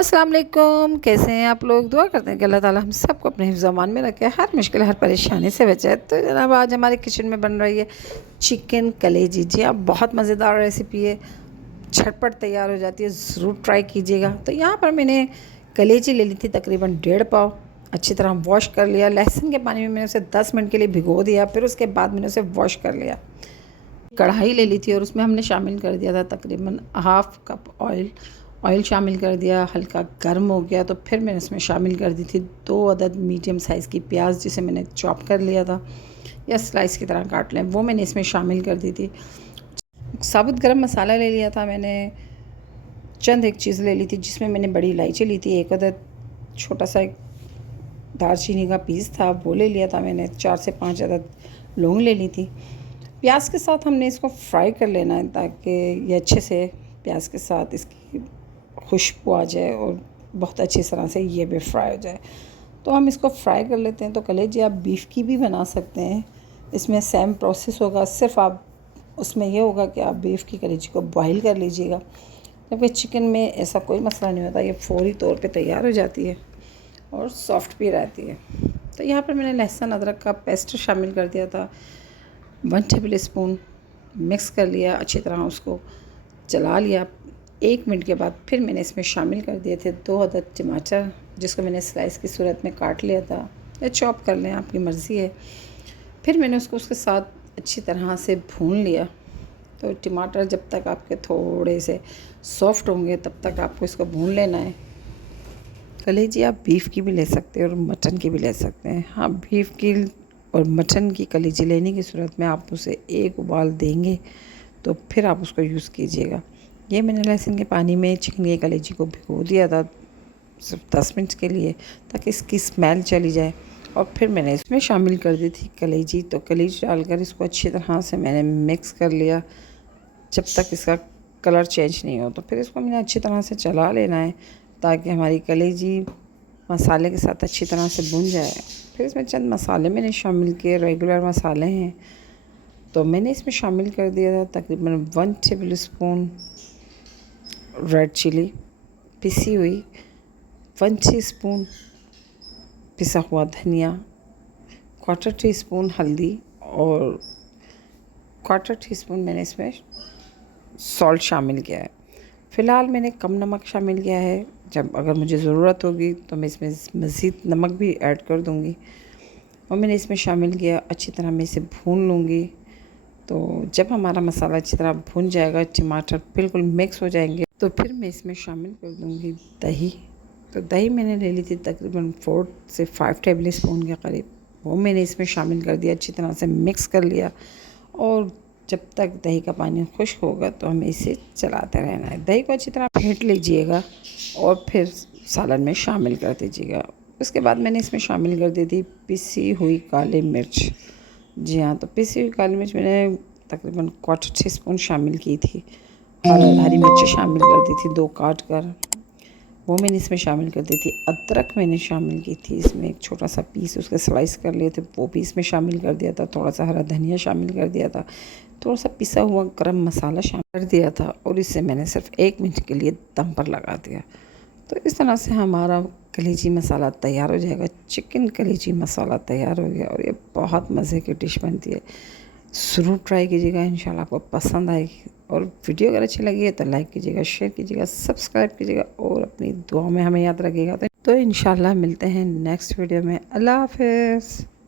अस्सलाम वालेकुम। कैसे हैं आप लोग? दुआ करते हैं कि अल्लाह ताला हम सबको अपने हिफ्ज़ अमान में रखे, हर मुश्किल हर परेशानी से बचाए। तो जनाब आज हमारे किचन में बन रही है चिकन कलेजी। जी आप, बहुत मज़ेदार रेसिपी है, झटपट तैयार हो जाती है, ज़रूर ट्राई कीजिएगा। तो यहाँ पर मैंने कलेजी ले ली थी तकरीबन 1.5 पाव। अच्छी तरह वॉश कर लिया। लहसुन के पानी में मैंने उसे 10 मिनट के लिए भिगो दिया, फिर उसके बाद मैंने उसे वॉश कर लिया। कढ़ाई ले ली थी और उसमें हमने शामिल कर दिया था तकरीबन हाफ़ कप ऑयल शामिल कर दिया। हल्का गर्म हो गया तो फिर मैंने इसमें शामिल कर दी थी 2 अदद मीडियम साइज़ की प्याज, जिसे मैंने चॉप कर लिया था या स्लाइस की तरह काट लें, वो मैंने इसमें शामिल कर दी थी। साबुत गरम मसाला ले लिया था मैंने। चंद एक चीज़ ले ली थी जिसमें मैंने बड़ी इलायची ली थी, 1 अदद छोटा सा एक दालचीनी का पीस था वो ले लिया था मैंने। 4 से 5 अदद लौंग ले ली थी। प्याज के साथ हमने इसको फ्राई कर लेना है ताकि ये अच्छे से प्याज के साथ इसकी खुशबू आ जाए और बहुत अच्छी तरह से ये भी फ्राई हो जाए। तो हम इसको फ्राई कर लेते हैं। तो कलेजी आप बीफ की भी बना सकते हैं, इसमें सेम प्रोसेस होगा, सिर्फ आप उसमें ये होगा कि आप बीफ की कलेजी को बॉईल कर लीजिएगा, जबकि चिकन में ऐसा कोई मसला नहीं होता, ये फौरी तौर पे तैयार हो जाती है और सॉफ्ट भी रहती है। तो यहाँ पर मैंने लहसुन अदरक का पेस्ट शामिल कर दिया था, 1 टेबल स्पून मिक्स कर लिया, अच्छी तरह उसको चला लिया। 1 मिनट के बाद फिर मैंने इसमें शामिल कर दिए थे 2 अदद टमाटर, जिसको मैंने स्लाइस की सूरत में काट लिया था, या चॉप कर लें, आपकी मर्ज़ी है। फिर मैंने उसको उसके साथ अच्छी तरह से भून लिया। तो टमाटर जब तक आपके थोड़े से सॉफ्ट होंगे तब तक आपको इसको भून लेना है। कलेजी आप बीफ की भी ले सकते हैं और मटन की भी ले सकते हैं। हाँ, बीफ की और मटन की कलेजी लेने की सूरत में आप उसे एक उबाल देंगे तो फिर आप उसको यूज़ कीजिएगा। ये मैंने लहसुन के पानी में चिकन की कलेजी को भिगो दिया था सिर्फ 10 मिनट के लिए, ताकि इसकी स्मेल चली जाए, और फिर मैंने इसमें शामिल कर दी थी कलेजी। तो कलेजी डालकर इसको अच्छी तरह से मैंने मिक्स कर लिया जब तक इसका कलर चेंज नहीं हो। तो फिर इसको मैंने अच्छी तरह से चला लेना है ताकि हमारी कलेजी मसाले के साथ अच्छी तरह से भुन जाए। फिर इसमें चंद मसाले मैंने शामिल किए, रेगुलर मसाले हैं, तो मैंने इसमें शामिल कर दिया था तकरीबन 1 टेबल स्पून रेड चिली पिसी हुई, 1 टीस्पून पिसा हुआ धनिया, 1/4 टीस्पून हल्दी और 1/4 टीस्पून मैंने इसमें सॉल्ट शामिल किया है। फ़िलहाल मैंने कम नमक शामिल किया है, जब अगर मुझे ज़रूरत होगी तो मैं इसमें मज़ीद नमक भी ऐड कर दूँगी। और मैंने इसमें शामिल किया, अच्छी तरह मैं इसे भून लूँगी। तो जब हमारा मसाला अच्छी तरह भुन जाएगा, टमाटर बिल्कुल मिक्स हो जाएंगे, तो फिर मैं इसमें शामिल कर दूँगी दही। तो दही मैंने ले ली थी तकरीबन 4 से 5 टेबल स्पून के करीब, वो मैंने इसमें शामिल कर दिया, अच्छी तरह से मिक्स कर लिया। और जब तक दही का पानी खुश्क होगा तो हमें इसे चलाते रहना है। दही को अच्छी तरह फेंट लीजिएगा और फिर सालन में शामिल कर दीजिएगा। उसके बाद मैंने इसमें शामिल कर दी थी पिसी हुई काली मिर्च। जी हाँ, तो पिसी हुई काली मिर्च मैंने तकरीबन 1/4 टीस्पून शामिल की थी, और हरी मिर्च शामिल कर दी थी 2 काट कर, वो मैंने इसमें शामिल कर दी थी। अदरक मैंने शामिल की थी, इसमें एक छोटा सा पीस उसके स्लाइस कर लिए थे, वो भी इसमें शामिल कर दिया था। थोड़ा सा हरा धनिया शामिल कर दिया था, थोड़ा सा पिसा हुआ गरम मसाला शामिल कर दिया था, और इसे मैंने सिर्फ 1 मिनट के लिए दम पर लगा दिया। तो इस तरह से हमारा कलेजी मसाला तैयार हो जाएगा। चिकन कलेजी मसाला तैयार हो गया और ये बहुत मज़े की डिश बनती है। ज़रूर ट्राई कीजिएगा, इंशाल्लाह आपको पसंद आएगी। और वीडियो अगर अच्छी लगी है तो लाइक कीजिएगा, शेयर कीजिएगा, सब्सक्राइब कीजिएगा और अपनी दुआ में हमें याद रखिएगा। तो इंशाल्लाह मिलते हैं नेक्स्ट वीडियो में। अल्लाह हाफ़िज़।